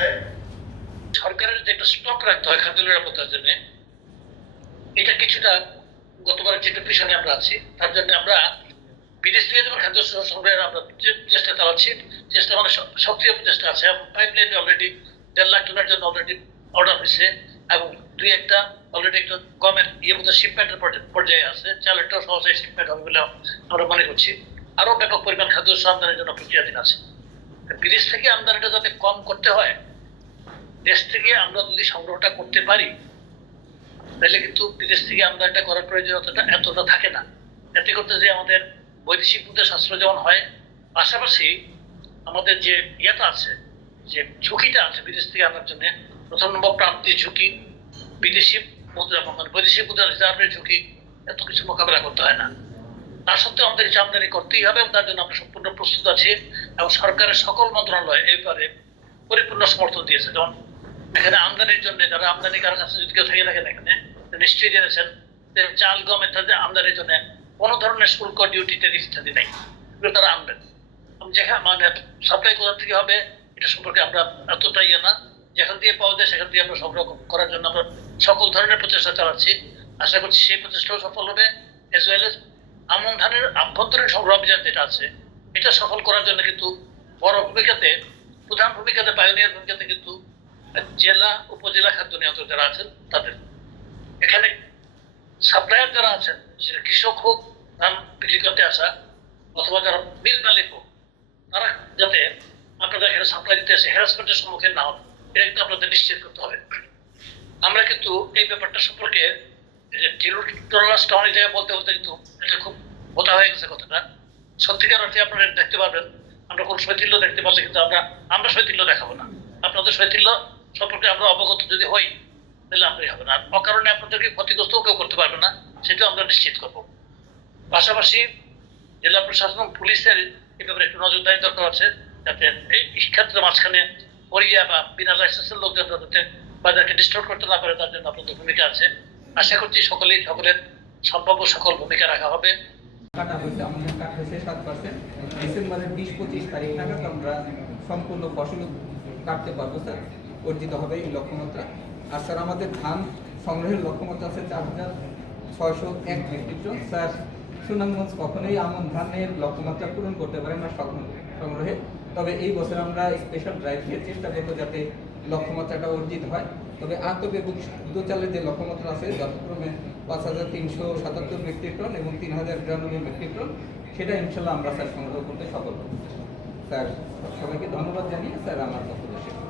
হয় সরকারের যে একটা স্টক রাখতে হয় খাদ্য নিরাপত্তার জন্য, এটা কিছুটা গতবার যেটা পিছনে আমরা আছি, তার জন্য আমরা বিদেশ থেকে যেমন খাদ্য সংগ্রহের আমরা চেষ্টা চালাচ্ছি, চেষ্টা মানে সক্রিয় চেষ্টা আছে পাইপলাইন অলরেডি দেড় লাখ টনের জন্য অলরেডি অর্ডার হয়েছে, এবং দুই একটা অলরেডি একটা গমের ইয়ে মধ্যে শিপমেন্টের পর্যায়ে আছে চালেরটাও সহজে শিপমেন্ট হবে বলে আমরা মনে করছি। আরও ব্যাপক পরিমাণ খাদ্য আমদানির জন্য প্রক্রিয়াধীন আছে। বিদেশ থেকে আমদানিটা যাতে কম করতে হয় দেশ থেকে আমরা যদি সংগ্রহটা করতে পারি, তাহলে কিন্তু বিদেশ থেকে আমরা এটা করার প্রয়োজনীয়তাটা এতটা থাকে না। এতে করতে যে আমাদের বৈদেশিক মুদ্রা সাশ্রয় যেমন হয়, পাশাপাশি আমাদের যে ইয়েটা আছে, যে ঝুঁকিটা আছে বিদেশ থেকে আনার জন্য, প্রথম নম্বর প্রান্তিক ঝুঁকি, বিদেশি মুদ্রা মানে বৈদেশিক মুদ্রা রিজার্ভের ঝুঁকি, এত কিছু মোকাবেলা করতে হয় না। তা সত্ত্বেও আমাদের এই আমদানি করতেই হবে তার জন্য আমরা সম্পূর্ণ প্রস্তুত আছি এবং সরকারের সকল মন্ত্রণালয় এই ব্যাপারে পরিপূর্ণ সমর্থন দিয়েছে। যেমন এখানে আমদানির জন্য, যারা আমদানি কারও কাছে যদি কেউ থেকে থাকেন এখানে নিশ্চয়ই জেনেছেন যে চাল, গম ইত্যাদি আমদানির জন্য কোনো ধরনের শুল্ক ডিউটি ট্যারিফ ইত্যাদি নেই। তারা আনবেন। যেখানে মানে সাপ্লাই কোথা থেকে হবে, এটা সম্পর্কে আমরা এতটা ইয়ে না। যেখান দিয়ে পাওয়া যায়, সেখান দিয়ে আমরা সংগ্রহ করার জন্য আমরা সকল ধরনের প্রচেষ্টা চালাচ্ছি। আশা করছি সেই প্রচেষ্টাও সফল হবে। এজ ওয়েল এজ আমন ধানের আভ্যন্তরীণ সংগ্রহ অভিযান যেটা আছে, এটা সফল করার জন্য কিন্তু বড় ভূমিকাতে, প্রধান ভূমিকাতে পায়োনিয়ার ভূমিকাতে কিন্তু জেলা, উপজেলা খাদ্য নিয়ন্ত্রক যারা আছেন, তাদের। এখানে সাপ্লায়ার যারা আছেন, সেটা কৃষক হোক, ধান বিক্রি করতে আসা, অথবা যারা মিল মালিক হোক, তারা যাতে আপনাদের এখানে সাপ্লাই দিতে আসে হ্যারাসমেন্টের সম্মুখীন না হন, এটা কিন্তু আপনাদের নিশ্চিত করতে হবে। আমরা কিন্তু এই ব্যাপারটা সম্পর্কে যে টাউন জায়গায় বলতে বলতে কিন্তু এটা খুব বোঝা হয়ে গেছে কথাটা। সত্যিকার অর্থে আপনারা দেখতে পারবেন। আমরা কোন শৈথিল্য দেখতে পারলে কিন্তু আমরা আমরা শৈথিল্য দেখাবো না। আপনাদের শৈথিল্য সম্পর্কে আমরা অবগত যদি হই, তাহলে আমরাই হবে না। অকারণে আপনাদেরকে ক্ষতিগ্রস্ত কেউ করতে পারবে না, সেটাও আমরা নিশ্চিত করব। পাশাপাশি জেলা প্রশাসন পুলিশের এই ব্যাপারে একটু নজরদারি দরকার আছে, যাতে এই ক্ষেত্রে মাঝখানে করিয়া বা বিনা লাইসেন্সের লোকজন যাতে বাজারকে ডিস্টার্ব করতে না পারে, তার জন্য আপনাদের ভূমিকা আছে। আশা করছি সকলেই সকলের সম্ভাব্য সকল ভূমিকা রাখা হবে। কাটা হয়েছে, আমাদের হয়েছে সাত পার্সেন্ট ডিসেম্বরের বিশ পঁচিশ তারিখ নাগাদ আমরা সম্পূর্ণ ফসল কাটতে পারব, স্যার। অর্জিত হবে এই লক্ষ্যমাত্রা। আর স্যার, আমাদের ধান সংগ্রহের লক্ষ্যমাত্রা আছে চার হাজার ছয়শো এক মেট্রিক টন। স্যার, সুনামগঞ্জ কখনোই আমন ধানের লক্ষ্যমাত্রা পূরণ করতে পারে না সংগ্রহ- তবে এই বছর আমরা স্পেশাল ড্রাইভ দিয়ে চেষ্টা করব যাতে লক্ষ্যমাত্রাটা অর্জিত হয়। তবে এবং দু চালের যে লক্ষ্যমাত্রা আছে, যথাক্রমে পাঁচ হাজার তিনশো সাতাত্তর মেট্রিক টন এবং তিন হাজার বিরানব্বই মেট্রিক টন, সেটা ইনশাল্লাহ আমরা স্যার সংগ্রহ করতে সফল হব। স্যার, সবাইকে ধন্যবাদ জানিয়ে স্যার আমার কথা